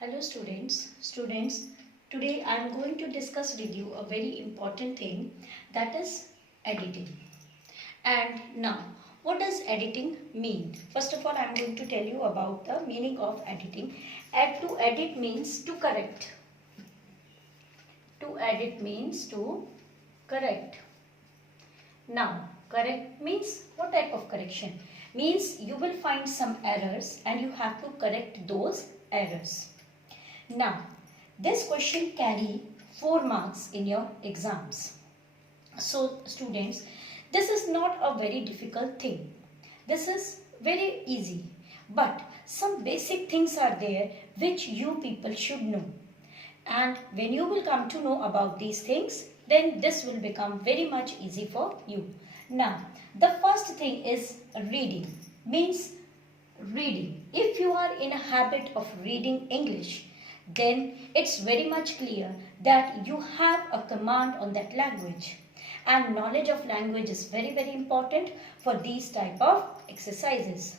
Hello students, today I am going to discuss with you a very important thing, that is editing. And now, what does editing mean? First of all, I am going to tell you about the meaning of editing. To edit means to correct. To edit means to correct. Now, correct means what type of correction? Means you will find some errors and you have to correct those errors. Now, this question carry 4 marks in your exams. So, students, this is not a very difficult thing. This is very easy. But some basic things are there which you people should know. And when you will come to know about these things, then this will become very much easy for you. Now, the first thing is reading. Means reading. If you are in a habit of reading English, then it's very much clear that you have a command on that language. And knowledge of language is very important for these type of exercises.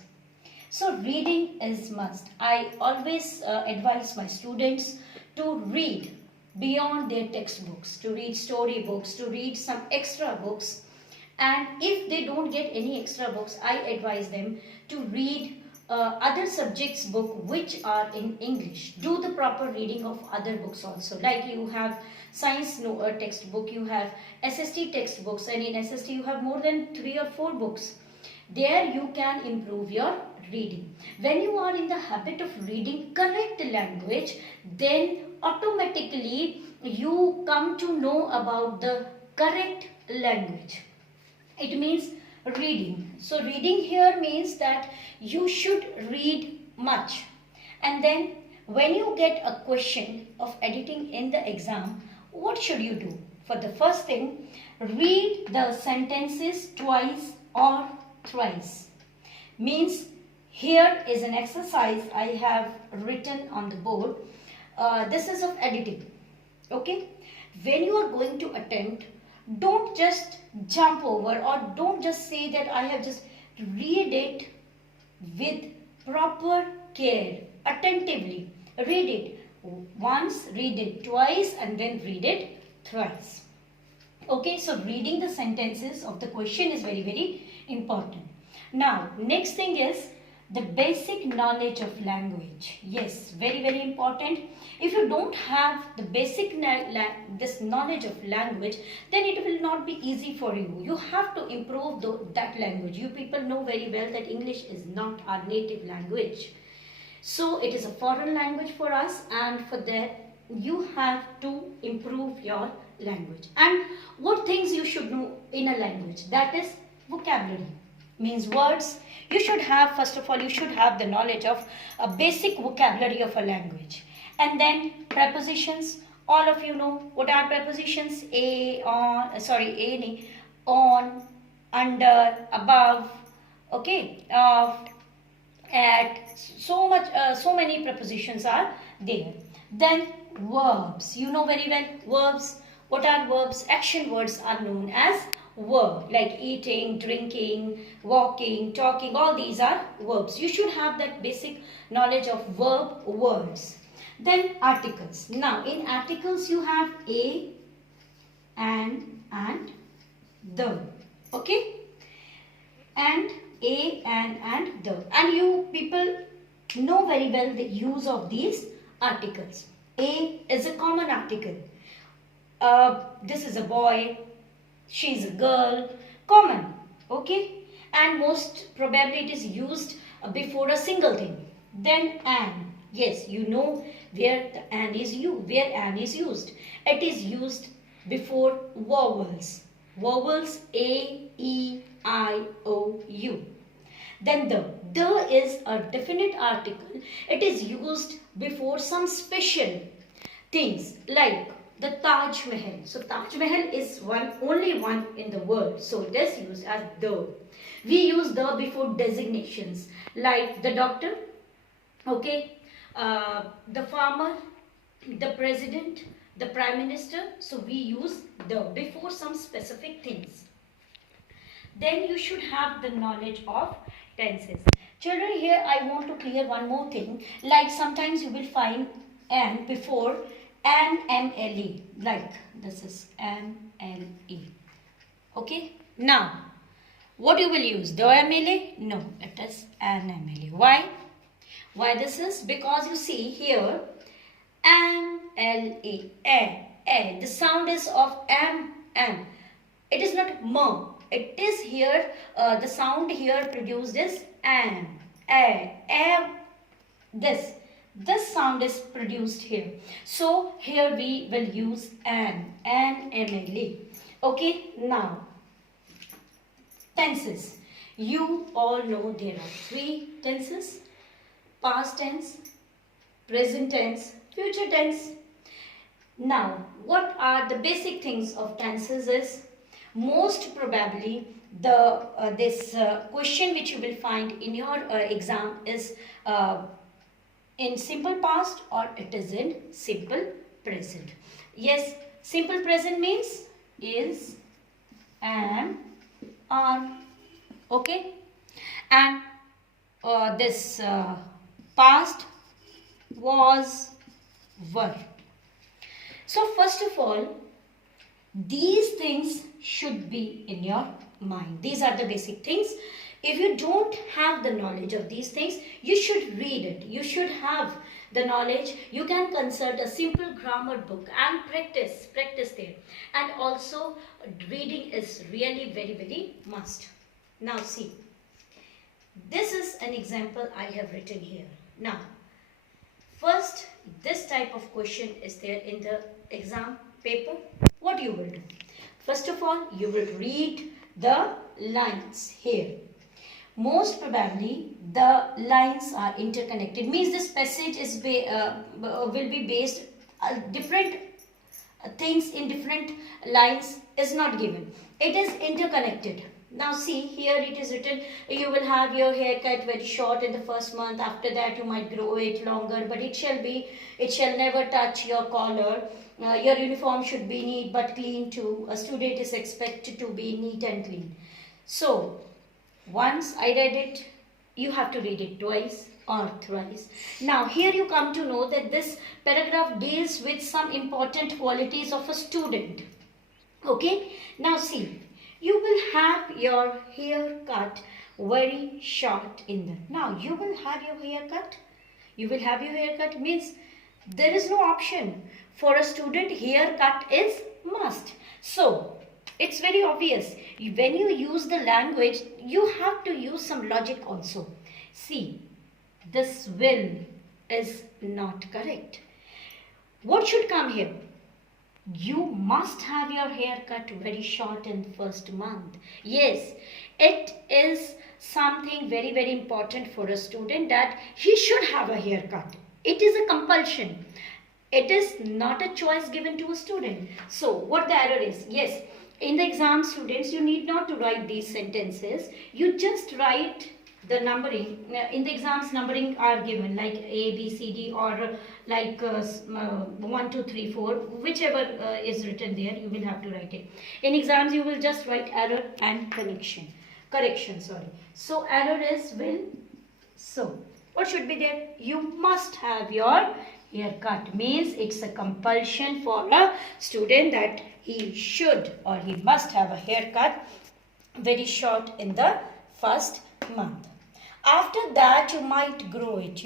So reading is must. I always advise my students to read beyond their textbooks, to read storybooks, to read some extra books. And if they don't get any extra books, I advise them to read other subjects book which are in English. Do the proper reading of other books also. Like you have science textbook, you have SST textbooks, and in SST you have more than 3 or 4 books. There you can improve your reading. When you are in the habit of reading correct language, then automatically you come to know about the correct language. It means reading. So reading here means that you should read much. And then when you get a question of editing in the exam, what should you do? For the first thing, read the sentences twice or thrice. Means here is an exercise I have written on the board. This is of editing. Okay? When you are going to attempt, don't just jump over or don't just say that I have just read it with proper care, attentively. Read it once, read it twice, and then read it thrice. Okay, so reading the sentences of the question is very important. Now, next thing is the basic knowledge of language. Yes, very important. If you don't have the basic this knowledge of language, then it will not be easy for you. You have to improve that language. You people know very well that English is not our native language. So it is a foreign language for us, and for that you have to improve your language. And what things you should know in a language? That is vocabulary. Means words. You should have, first of all, you should have the knowledge of a basic vocabulary of a language. And then prepositions. All of you know what are prepositions. On, under, above, okay, at, so many prepositions are there. Then verbs. You know very well verbs. What are verbs? Action words are known as verb, like eating, drinking, walking, talking. All these are verbs. You should have that basic knowledge of verb words. Then articles. Now in articles you have a, and the. Okay? And a, and the. And you people know very well the use of these articles. A is a common article. This is a boy, she is a girl, common. Okay? And most probably it is used before a single thing. Then an. Yes, you know where the an is used. Where an is used. It is used before vowels. Vowels A, E, I, O, U. Then the. The is a definite article. It is used before some special things like the Taj Mahal. So Taj Mahal is only one in the world. So it is used as the. We use the before designations like the doctor, okay, the farmer, the president, the prime minister. So we use the before some specific things. Then you should have the knowledge of tenses. Children, here I want to clear one more thing. Like sometimes you will find and before NMLE, like this is MLE. Okay, now what you will use? DOMLE? No, it is NMLE. Why? Why this is? Because you see here MLE, a. The sound is of M. It is not M. It is here, the sound here produced is N. A. This sound is produced here. So here we will use NMLE. Okay, now tenses. You all know there are 3 tenses: past tense, present tense, future tense. Now, what are the basic things of tenses is, most probably the this question which you will find in your exam is in simple past or it is in simple present. Yes, simple present means is, am, are. Okay, and this past, was, were. So first of all, these things should be in your mind. These are the basic things. If you don't have the knowledge of these things, you should read it. You should have the knowledge. You can consult a simple grammar book and practice there. And also reading is really very must. Now see, this is an example I have written here. Now, first, this type of question is there in the exam paper. What you will do? First of all, you will read the lines here. Most probably, the lines are interconnected. Means this passage is will be based different things in different lines is not given. It is interconnected. Now see, here it is written, you will have your haircut very short in the first month. After that, you might grow it longer, but it shall never touch your collar. Your uniform should be neat but clean too. A student is expected to be neat and clean. So, once I read it, you have to read it twice or thrice. Now, here you come to know that this paragraph deals with some important qualities of a student. Okay, now see. You will have your hair cut very short in the. Now, you will have your hair cut. You will have your hair cut means there is no option. For a student, hair cut is must. So, it's very obvious. When you use the language, you have to use some logic also. See, this will is not correct. What should come here? You must have your hair cut very short in the first month. Yes, it is something very important for a student that he should have a haircut. It is a compulsion. It is not a choice given to a student. So, what the error is? Yes, in the exam, students, you need not to write these sentences. You just write the numbering. In the exams, numbering are given like A, B, C, D, or like 1, 2, 3, 4, whichever is written there, you will have to write it. In exams, you will just write error and correction. So error is will. So what should be there? You must have your haircut. Means it's a compulsion for a student that he should or he must have a haircut very short in the first month. After that, you might grow it.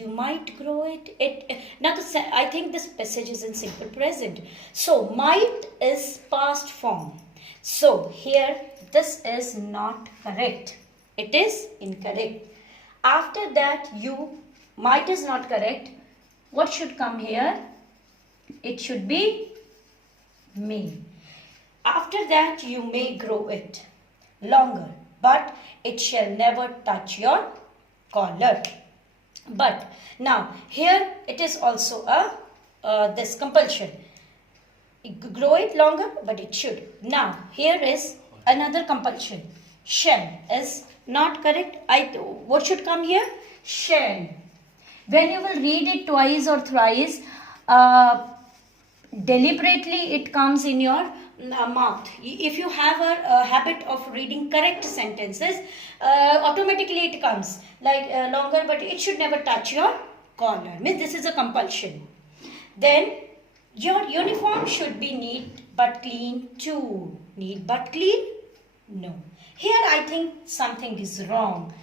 I think this passage is in simple present. So, might is past form. So, here, this is not correct. It is incorrect. After that, might is not correct. What should come here? It should be may. After that, you may grow it longer, but it shall never touch your collar. But now here it is also a this compulsion. Grow it longer, but it should. Now here is another compulsion. Shall is not correct. What should come here? Shall. When you will read it twice or thrice, deliberately it comes in your mouth. If you have a habit of reading correct sentences, automatically it comes like longer, but it should never touch your collar. Means this is a compulsion. Then your uniform should be neat but clean too. Neat but clean? No. Here I think something is wrong.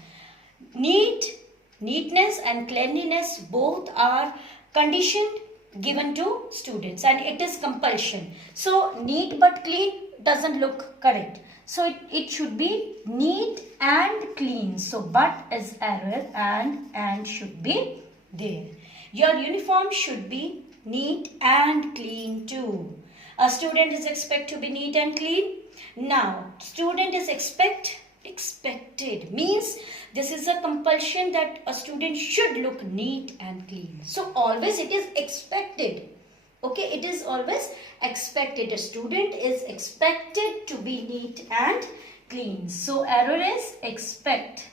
Neatness and cleanliness both are conditioned given to students and it is compulsion. So neat but clean doesn't look correct. So it should be neat and clean. So but is error and should be there. Your uniform should be neat and clean too. A student is expected to be neat and clean. Now, student is expected means this is a compulsion that a student should look neat and clean. So always it is expected. Okay, it is always expected. A student is expected to be neat and clean. So error is expect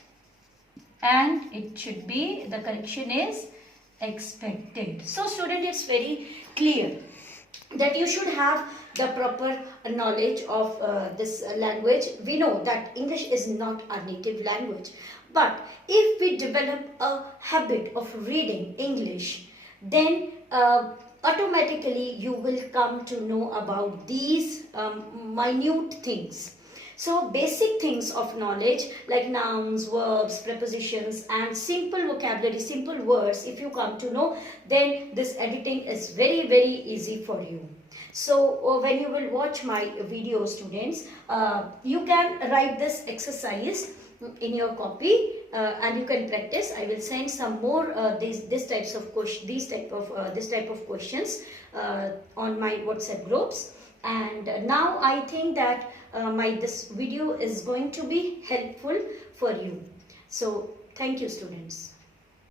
and it should be, the correction is expected. So student, it's very clear that you should have the proper knowledge of this language. We know that English is not our native language, but if we develop a habit of reading English, then automatically you will come to know about these minute things. So basic things of knowledge like nouns, verbs, prepositions and simple vocabulary, simple words, if you come to know, then this editing is very, very easy for you. So when you will watch my video, students, you can write this exercise in your copy and you can practice. I will send some more these type of questions on my WhatsApp groups. And now I think that this video is going to be helpful for you. So thank you, students.